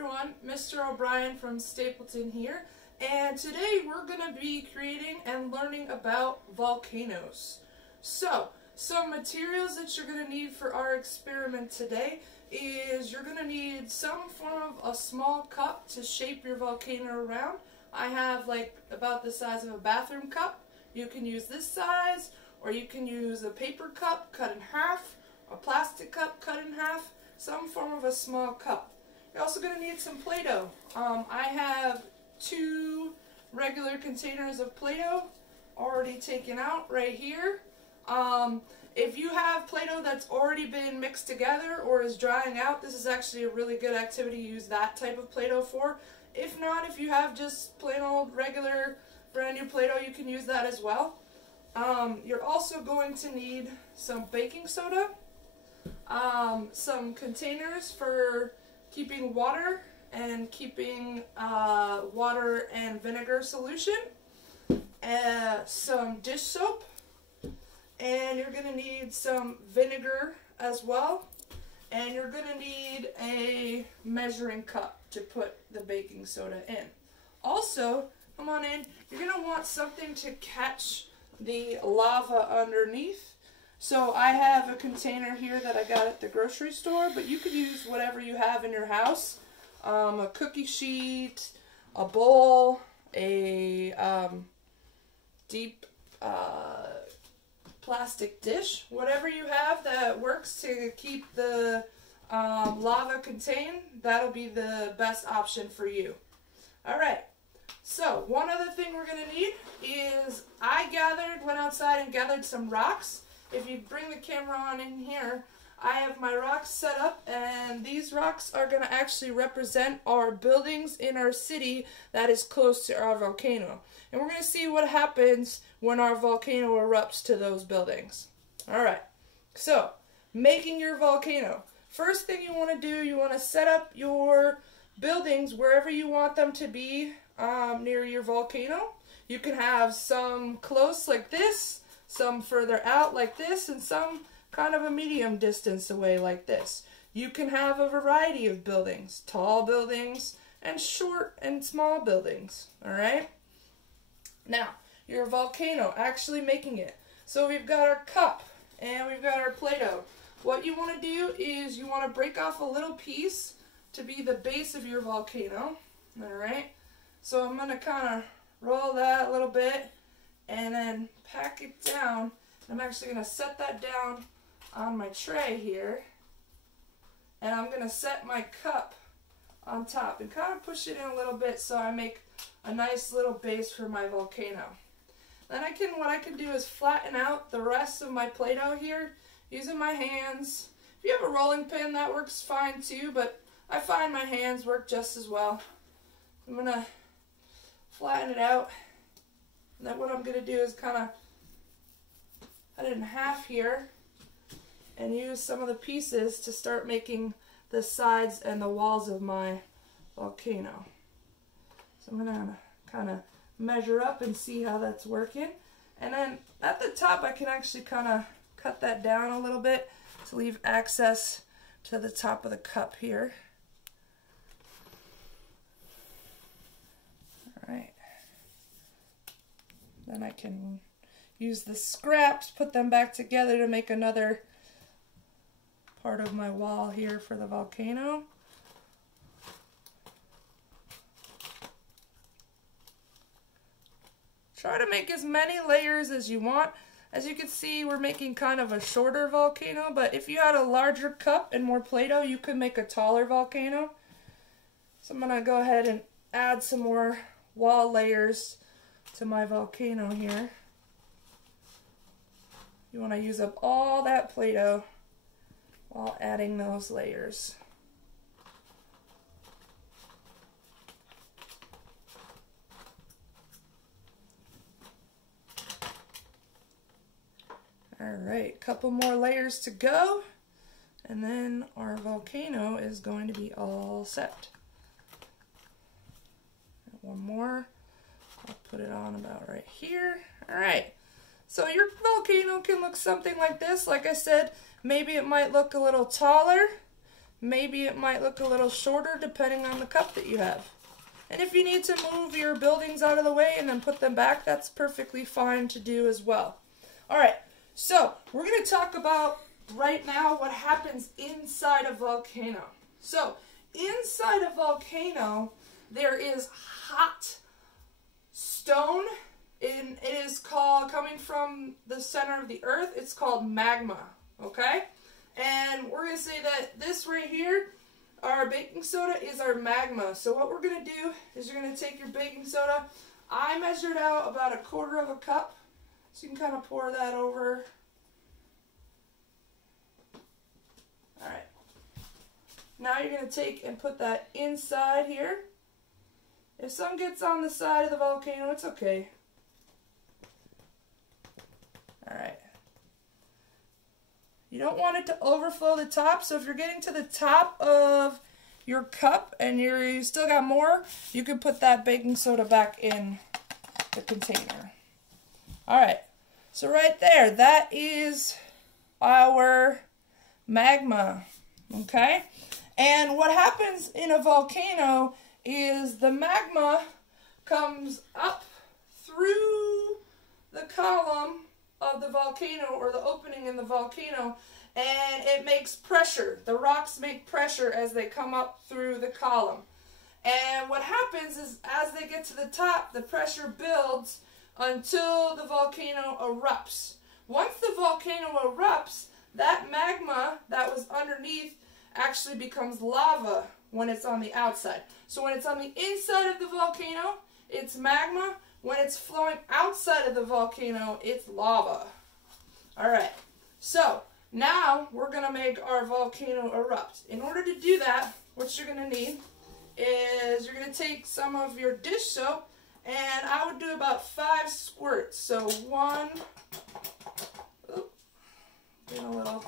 everyone, Mr. O'Brien from Stapleton here, and today we're going to be creating and learning about volcanoes. So, some materials that you're going to need for our experiment today is you're going to need some form of a small cup to shape your volcano around. I have like about the size of a bathroom cup. You can use this size, or you can use a paper cup cut in half, a plastic cup cut in half, some form of a small cup. You're also going to need some Play-Doh. I have 2 regular containers of Play-Doh already taken out right here. If you have Play-Doh that's already been mixed together or is drying out, this is actually a really good activity to use that type of Play-Doh for. If not, if you have just plain old regular brand new Play-Doh, you can use that as well. You're also going to need some baking soda, some containers for keeping water and keeping water and vinegar solution, some dish soap, and you're going to need some vinegar as well, and you're going to need a measuring cup to put the baking soda in. Also, come on in, you're going to want something to catch the lava underneath. So I have a container here that I got at the grocery store, but you could use whatever you have in your house. A cookie sheet, a bowl, a deep plastic dish, whatever you have that works to keep the lava contained, that'll be the best option for you. Alright, so one other thing we're going to need is went outside and gathered some rocks. If you bring the camera on in here, I have my rocks set up, and these rocks are going to actually represent our buildings in our city that is close to our volcano. And we're going to see what happens when our volcano erupts to those buildings. Alright, so making your volcano. First thing you want to do, you want to set up your buildings wherever you want them to be near your volcano. You can have some close like this, some further out like this, and some kind of a medium distance away like this. You can have a variety of buildings, tall buildings and short and small buildings, alright? Now, your volcano, actually making it. So we've got our cup and we've got our Play-Doh. What you want to do is you want to break off a little piece to be the base of your volcano, alright? So I'm going to kind of roll that a little bit and then pack it down. I'm actually going to set that down on my tray here, and I'm going to set my cup on top and kind of push it in a little bit so I make a nice little base for my volcano. Then what I can do is flatten out the rest of my Play-Doh here using my hands. If you have a rolling pin, that works fine too, but I find my hands work just as well. I'm going to flatten it out. And then what I'm going to do is kind of cut it in half here and use some of the pieces to start making the sides and the walls of my volcano. So I'm going to kind of measure up and see how that's working. And then at the top I can actually kind of cut that down a little bit to leave access to the top of the cup here. Alright. Then I can use the scraps, put them back together to make another part of my wall here for the volcano. Try to make as many layers as you want. As you can see, we're making kind of a shorter volcano, but if you had a larger cup and more Play-Doh, you could make a taller volcano. So I'm going to go ahead and add some more wall layers to my volcano here. You want to use up all that Play-Doh while adding those layers. Alright, couple more layers to go, and then our volcano is going to be all set. One more. I'll put it on about right here. Alright, so your volcano can look something like this. Like I said, maybe it might look a little taller. maybe it might look a little shorter depending on the cup that you have. And if you need to move your buildings out of the way and then put them back, that's perfectly fine to do as well. All right, so we're going to talk about right now what happens inside a volcano. So inside a volcano, there is hot stone, and it is called, coming from the center of the earth, it's called magma, okay? And we're going to say that this right here, our baking soda, is our magma. So what we're going to do is you're going to take your baking soda. I measured out about 1/4 cup, so you can kind of pour that over. All right. Now you're going to take and put that inside here. If some gets on the side of the volcano, it's okay. All right. You don't want it to overflow the top, so if you're getting to the top of your cup and you still got more, you can put that baking soda back in the container. All right, so right there, that is our magma, okay? And what happens in a volcano is the magma comes up through the column of the volcano, or the opening in the volcano, and it makes pressure. The rocks make pressure as they come up through the column. And what happens is as they get to the top, the pressure builds until the volcano erupts. Once the volcano erupts, that magma that was underneath actually becomes lava when it's on the outside. So when it's on the inside of the volcano, it's magma. When it's flowing outside of the volcano, it's lava. All right, so now we're going to make our volcano erupt. In order to do that, what you're going to need is you're going to take some of your dish soap, and I would do about 5 squirts. So 1, oop, getting a little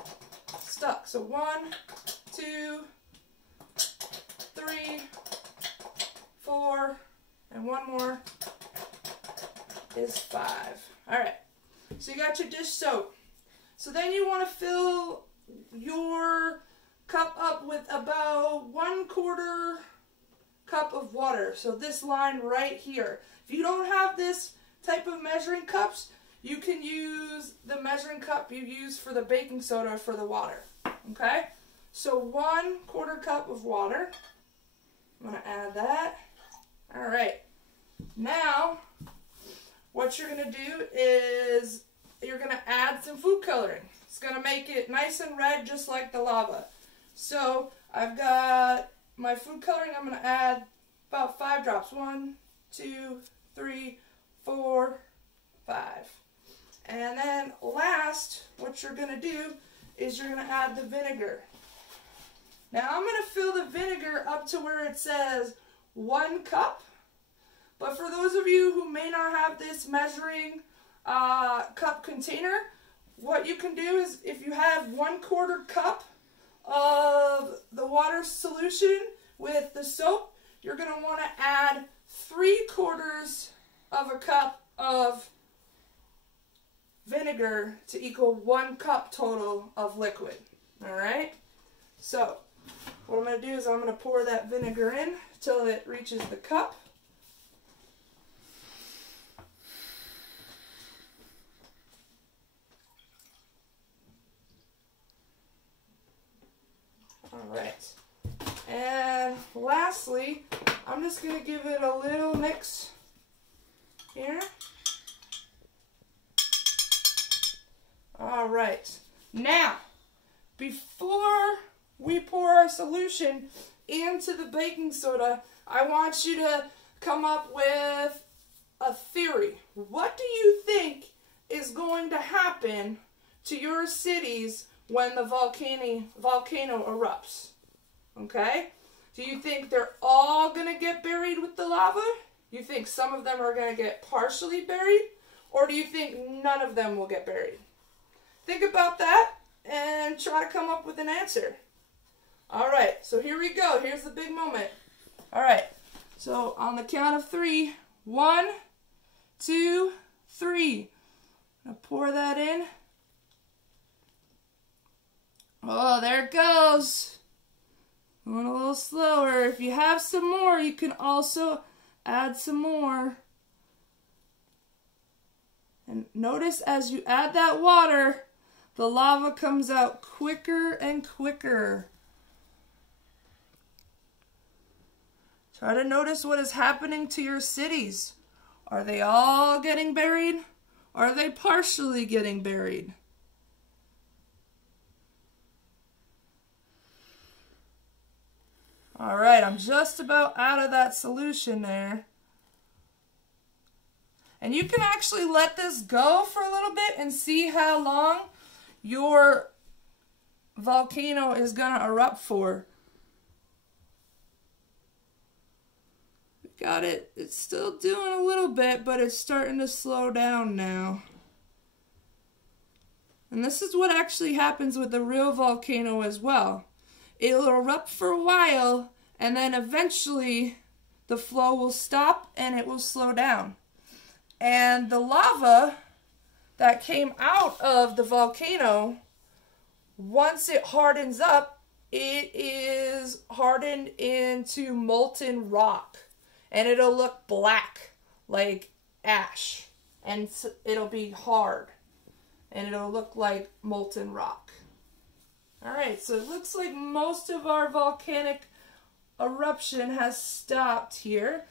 stuck. So 1, 2, 3, 4, and one more is 5. All right, so you got your dish soap. So then you want to fill your cup up with about 1/4 cup of water. So this line right here. If you don't have this type of measuring cups, you can use the measuring cup you use for the baking soda for the water. Okay, so 1/4 cup of water. I'm going to add that. All right, now what you're going to do is you're going to add some food coloring. It's going to make it nice and red just like the lava. So I've got my food coloring. I'm going to add about 5 drops. 1, 2, 3, 4, 5. And then last, what you're going to do is you're going to add the vinegar. Now I'm going to fill the vinegar up to where it says 1 cup. But for those of you who may not have this measuring cup container, what you can do is if you have 1/4 cup of the water solution with the soap, you're going to want to add 3/4 of a cup of vinegar to equal 1 cup total of liquid. All right? So what I'm going to do is I'm going to pour that vinegar in till it reaches the cup. Alright, and lastly, I'm just going to give it a little mix here. Alright, now, before we pour our solution into the baking soda, I want you to come up with a theory. What do you think is going to happen to your cities when the volcano erupts? Okay? Do you think they're all going to get buried with the lava? You think some of them are going to get partially buried? Or do you think none of them will get buried? Think about that and try to come up with an answer. Alright, so here we go. Here's the big moment. Alright, so on the count of 3, 1, 2, 3. Now pour that in. Oh, there it goes. Going a little slower. If you have some more, you can also add some more. And notice as you add that water, the lava comes out quicker and quicker. Try to notice what is happening to your cities. Are they all getting buried? Or are they partially getting buried? All right, I'm just about out of that solution there. And you can actually let this go for a little bit and see how long your volcano is going to erupt for. Got it. It's still doing a little bit, but it's starting to slow down now. And this is what actually happens with a real volcano as well. It'll erupt for a while, and then eventually the flow will stop and it will slow down. And the lava that came out of the volcano, once it hardens up, it is hardened into molten rock. And it'll look black, like ash. And it'll be hard. And it'll look like molten rock. Alright, so it looks like most of our volcanic eruption has stopped here.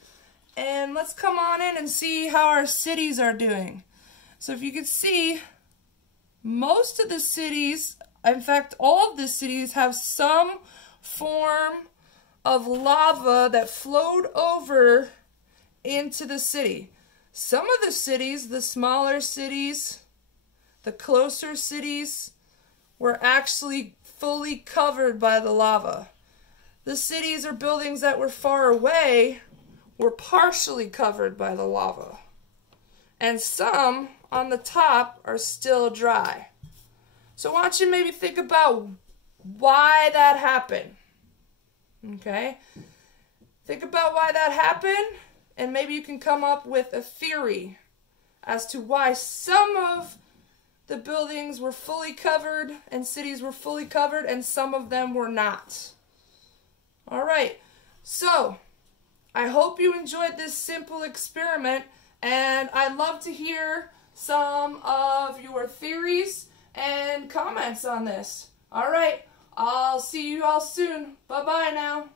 And let's come on in and see how our cities are doing. So if you can see, most of the cities, in fact all of the cities, have some form of lava that flowed over into the city. Some of the cities, the smaller cities, the closer cities, were actually fully covered by the lava. The cities or buildings that were far away were partially covered by the lava. And some on the top are still dry. So I want you to maybe think about why that happened. Okay? Think about why that happened, and maybe you can come up with a theory as to why some of the buildings were fully covered and cities were fully covered and some of them were not. Alright, so I hope you enjoyed this simple experiment, and I'd love to hear some of your theories and comments on this. Alright, I'll see you all soon. Bye-bye now.